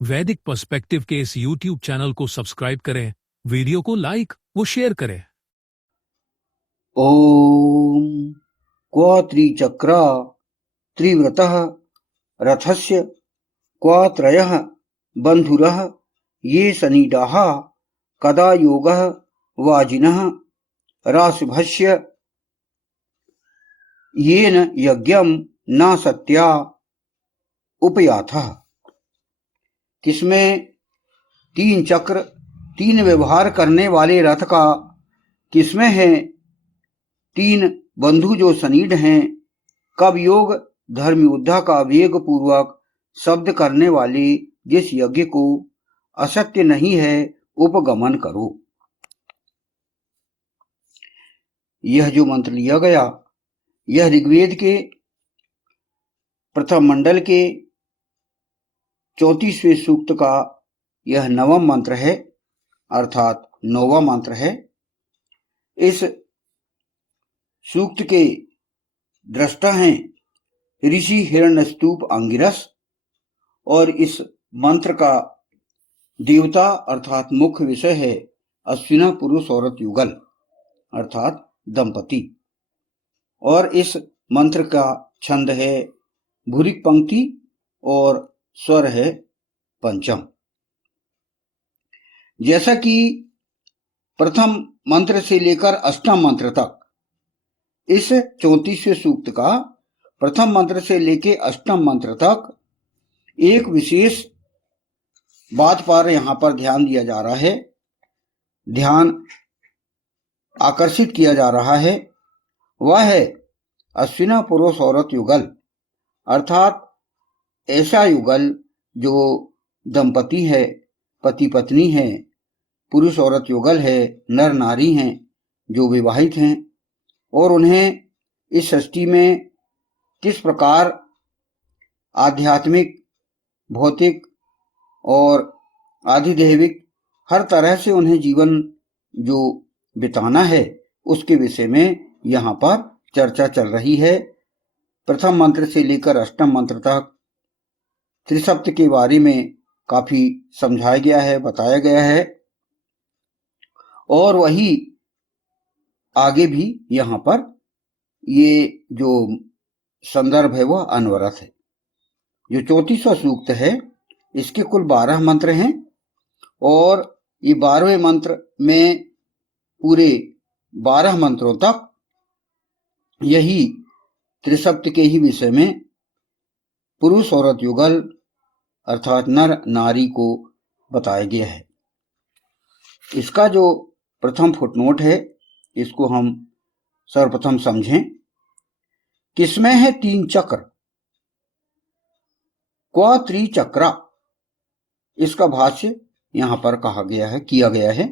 वैदिक पर्सपेक्टिव के इस YouTube चैनल को सब्सक्राइब करें, वीडियो को लाइक व शेयर करें। ओम क्व त्रिचक्र त्रिव्रतः रथस्य क्व त्रयः बन्धुरः ये सनीडाः कदा योगः वाजिनः राशुभस्य येन यज्ञं न सत्या उपयाथः। किसमें तीन चक्र तीन व्यवहार करने वाले रथ का किसमें है, तीन बंधु जो सनीड हैं, कब योग धर्म योद्धा का वेग पूर्वक शब्द करने वाले जिस यज्ञ को असत्य नहीं है उपगमन करो। यह जो मंत्र लिया गया यह ऋग्वेद के प्रथम मंडल के 34वें सूक्त का यह नवम मंत्र है, अर्थात 9वां मंत्र है। इस सूक्त के दृष्टा हैं ऋषि हिरण्यस्तूप अंगिरस और इस मंत्र का देवता अर्थात मुख्य विषय है अश्विना पुरुष औरत युगल अर्थात दंपति, और इस मंत्र का छंद है भूरिक पंक्ति और स्वर है पंचम। जैसा कि प्रथम मंत्र से लेकर अष्टम मंत्र तक, इस 34वें सूक्त का प्रथम मंत्र से लेकर अष्टम मंत्र तक एक विशेष बात पर यहां पर ध्यान दिया जा रहा है, ध्यान आकर्षित किया जा रहा है। वह है अश्विना पुरुष औरत युगल, अर्थात ऐसा युगल जो दंपति है, पति पत्नी है, पुरुष औरत युगल है, नर नारी हैं जो विवाहित हैं, और उन्हें इस सृष्टि में किस प्रकार आध्यात्मिक, भौतिक और आधिदैविक हर तरह से उन्हें जीवन जो बिताना है उसके विषय में यहाँ पर चर्चा चल रही है। प्रथम मंत्र से लेकर अष्टम मंत्र तक त्रिसप्त के बारे में काफी समझाया गया है, बताया गया है, और वही आगे भी यहाँ पर ये जो संदर्भ है वह अनवरत है। जो 34वां सूक्त है इसके कुल 12 मंत्र हैं, और ये 12वें मंत्र में पूरे 12 मंत्रों तक यही त्रिसप्त के ही विषय में पुरुष औरत युगल अर्थात नर नारी को बताया गया है। इसका जो प्रथम फुटनोट है इसको हम सर्वप्रथम समझें। किसमें है तीन चक्र, क्व त्रिचक्रा, इसका भाष्य यहां पर कहा गया है, किया गया है।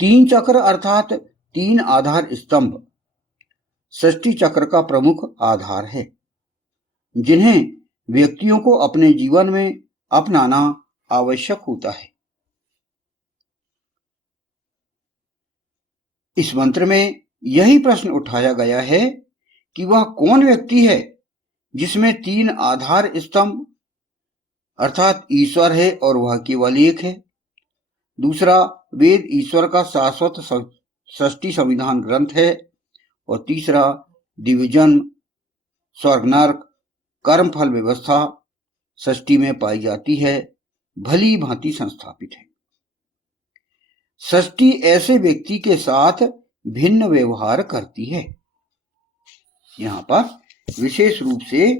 तीन चक्र अर्थात तीन आधार स्तंभ सृष्टि चक्र का प्रमुख आधार है, जिन्हें व्यक्तियों को अपने जीवन में अपनाना आवश्यक होता है। इस मंत्र में यही प्रश्न उठाया गया है कि वह कौन व्यक्ति है जिसमें तीन आधार स्तंभ अर्थात ईश्वर है और वह केवल एक है, दूसरा वेद ईश्वर का शाश्वत सृष्टि संविधान ग्रंथ है, और तीसरा डिवीजन स्वर्ग नरक कर्म फल व्यवस्था सृष्टि में पाई जाती है, भली भांति संस्थापित है। सृष्टि ऐसे व्यक्ति के साथ भिन्न व्यवहार करती है। यहाँ पर विशेष रूप से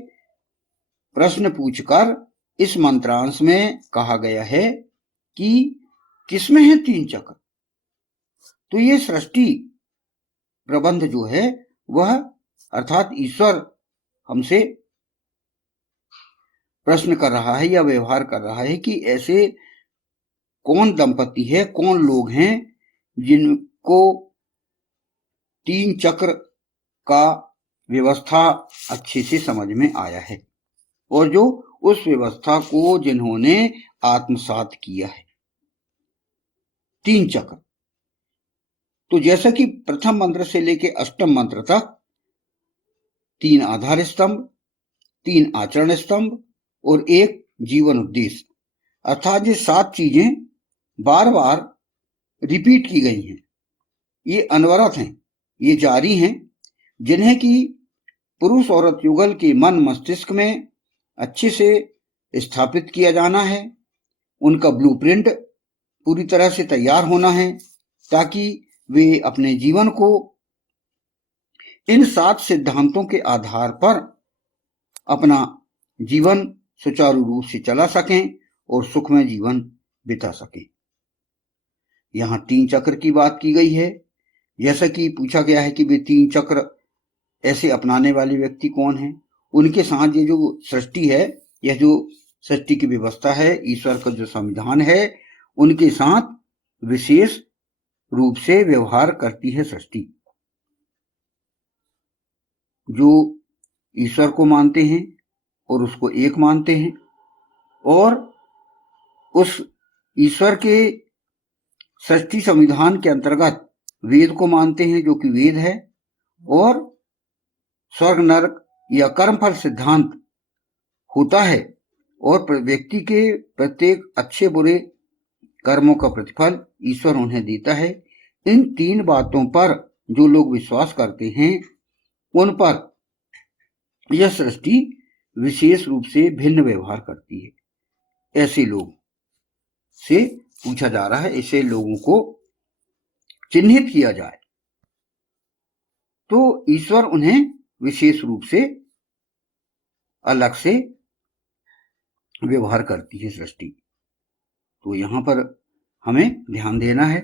प्रश्न पूछकर इस मंत्रांश में कहा गया है कि किसमें है तीन चक्र। तो ये सृष्टि प्रबंध जो है वह अर्थात ईश्वर हमसे प्रश्न कर रहा है या व्यवहार कर रहा है कि ऐसे कौन दंपति है, कौन लोग हैं जिनको तीन चक्र का व्यवस्था अच्छे से समझ में आया है और जो उस व्यवस्था को जिन्होंने आत्मसात किया है। तीन चक्र, तो जैसा कि प्रथम मंत्र से लेकर अष्टम मंत्र तक तीन आधार स्तंभ, तीन आचरण स्तंभ और एक जीवन उद्देश्य, अर्थात ये 7 चीजें बार बार रिपीट की गई हैं, ये अनवरत हैं, ये जारी हैं, जिन्हें कि पुरुष औरत युगल के मन मस्तिष्क में अच्छे से स्थापित किया जाना है। उनका ब्लूप्रिंट पूरी तरह से तैयार होना है ताकि वे अपने जीवन को इन 7 सिद्धांतों के आधार पर अपना जीवन सुचारू रूप से चला सकें और सुखमय जीवन बिता सकें। यहां 3 चक्र की बात की गई है। जैसा कि पूछा गया है कि वे 3 चक्र ऐसे अपनाने वाले व्यक्ति कौन हैं। उनके साथ ये जो सृष्टि है, यह जो सृष्टि की व्यवस्था है, ईश्वर का जो संविधान है, उनके साथ विशेष रूप से व्यवहार करती है सृष्टि। जो ईश्वर को मानते हैं और उसको एक मानते हैं और उस ईश्वर के सृष्टि संविधान के अंतर्गत वेद को मानते हैं जो कि वेद है, और स्वर्ग नरक या कर्मफल सिद्धांत होता है और व्यक्ति के प्रत्येक अच्छे बुरे कर्मों का प्रतिफल ईश्वर उन्हें देता है। इन 3 बातों पर जो लोग विश्वास करते हैं उन पर यह सृष्टि विशेष रूप से भिन्न व्यवहार करती है। ऐसे लोग से पूछा जा रहा है, ऐसे लोगों को चिन्हित किया जाए तो ईश्वर उन्हें विशेष रूप से अलग से व्यवहार करती है सृष्टि। तो यहां पर हमें ध्यान देना है।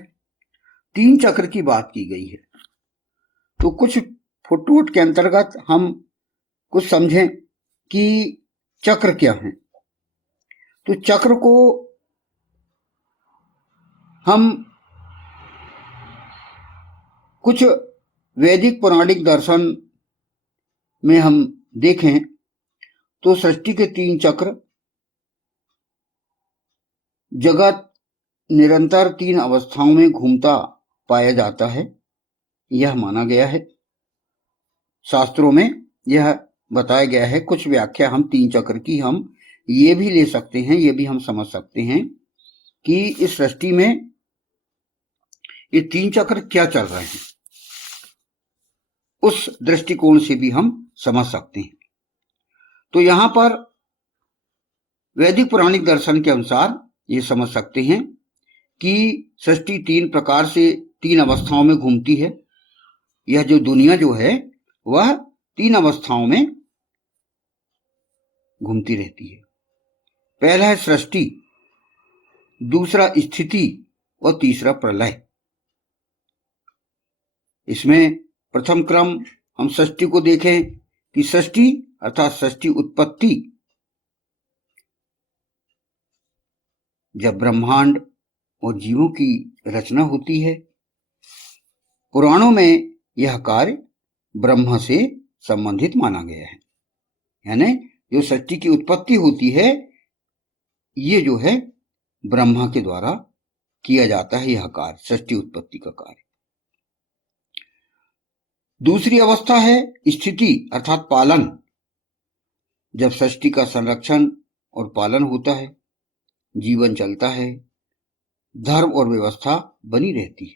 3 चक्र की बात की गई है, तो कुछ फुटनोट के अंतर्गत हम कुछ समझें कि चक्र क्या है। तो चक्र को हम कुछ वैदिक पौराणिक दर्शन में हम देखें तो सृष्टि के 3 चक्र, जगत निरंतर 3 अवस्थाओं में घूमता पाया जाता है, यह माना गया है। शास्त्रों में यह बताया गया है। कुछ व्याख्या हम 3 चक्र की हम ये भी ले सकते हैं, ये भी हम समझ सकते हैं कि इस सृष्टि में ये 3 चक्र क्या चल रहे हैं, उस दृष्टिकोण से भी हम समझ सकते हैं। तो यहां पर वैदिक पौराणिक दर्शन के अनुसार ये समझ सकते हैं कि सृष्टि 3 प्रकार से 3 अवस्थाओं में घूमती है। यह जो दुनिया जो है वह 3 अवस्थाओं में घूमती रहती है। पहला है सृष्टि, दूसरा स्थिति और तीसरा प्रलय। इसमें प्रथम क्रम हम सृष्टि को देखें कि सृष्टि अर्थात सृष्टि उत्पत्ति, जब ब्रह्मांड और जीवों की रचना होती है। पुराणों में यह कार्य ब्रह्मा से संबंधित माना गया है, यानी जो सृष्टि की उत्पत्ति होती है ये जो है ब्रह्मा के द्वारा किया जाता है, यह कार्य सृष्टि उत्पत्ति का कार्य। दूसरी अवस्था है स्थिति अर्थात पालन, जब सृष्टि का संरक्षण और पालन होता है, जीवन चलता है, धर्म और व्यवस्था बनी रहती है,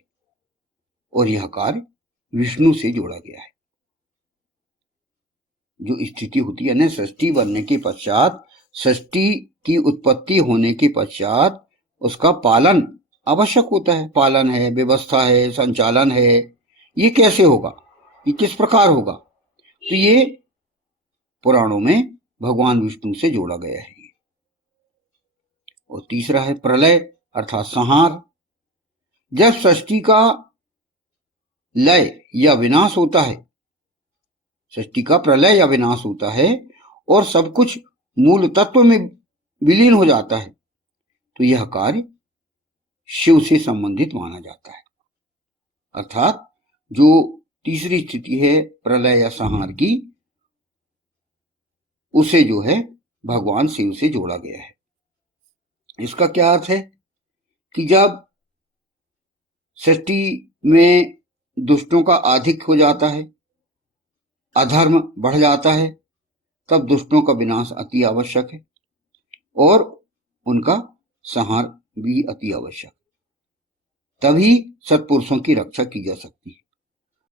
और यह कार्य विष्णु से जोड़ा गया है। जो स्थिति होती है ना, सृष्टि बनने के पश्चात, सृष्टि की उत्पत्ति होने के पश्चात उसका पालन आवश्यक होता है। पालन है, व्यवस्था है, संचालन है, ये कैसे होगा, ये किस प्रकार होगा, तो ये पुराणों में भगवान विष्णु से जोड़ा गया है। और तीसरा है प्रलय अर्थात संहार, जब सृष्टि का लय या विनाश होता है, सृष्टि का प्रलय या विनाश होता है और सब कुछ मूल तत्व में विलीन हो जाता है, तो यह कार्य शिव से संबंधित माना जाता है। अर्थात जो तीसरी स्थिति है प्रलय या संहार की, उसे जो है भगवान शिव से जोड़ा गया है। इसका क्या अर्थ है कि जब सृष्टि में दुष्टों का आधिक्य हो जाता है, अधर्म बढ़ जाता है, तब दुष्टों का विनाश अति आवश्यक है। और उनका संहार भी अति आवश्यक। तभी सत्पुरुषों की रक्षा की जा सकती है।